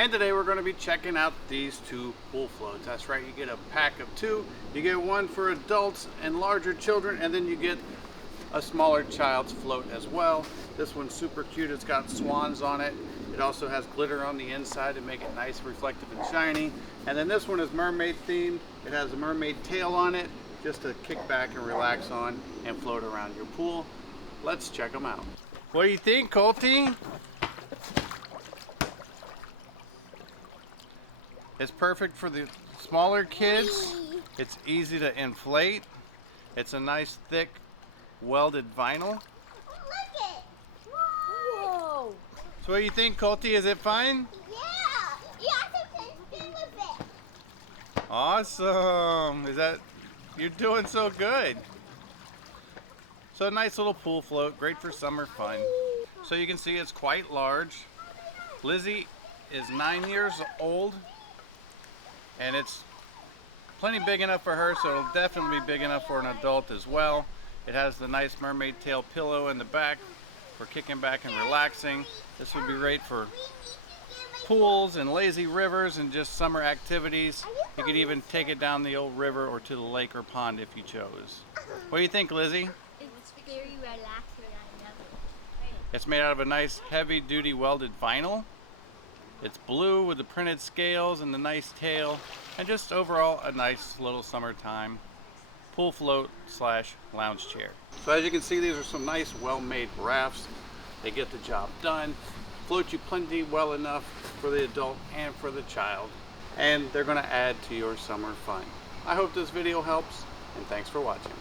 And today we're going to be checking out these two pool floats. That's right, you get a pack of two. You get one for adults and larger children, and then you get a smaller child's float as well. This one's super cute. It's got swans on it. It also has glitter on the inside to make it nice, reflective, and shiny. And then this one is mermaid themed. It has a mermaid tail on it, just to kick back and relax on and float around your pool. Let's check them out. What do you think, Colty? It's perfect for the smaller kids. It's easy to inflate. It's a nice thick welded vinyl. Look it! Whoa! So what do you think, Colty? Is it fine? Yeah! You have to spin with it. Awesome! You're doing so good. So a nice little pool float, great for summer fun. So you can see it's quite large. Lizzie is 9 years old, and it's plenty big enough for her, so it'll definitely be big enough for an adult as well. It has the nice mermaid tail pillow in the back for kicking back and relaxing. This would be great for pools and lazy rivers and just summer activities. You could even take it down the old river or to the lake or pond if you chose. What do you think, Lizzie? It's very relaxing, I know. It's made out of a nice heavy-duty welded vinyl. It's blue with the printed scales and the nice tail, and just overall a nice little summertime pool float slash lounge chair. So as you can see, these are some nice well-made rafts. They get the job done, float you plenty well enough for the adult and for the child, and they're going to add to your summer fun. I hope this video helps, and thanks for watching.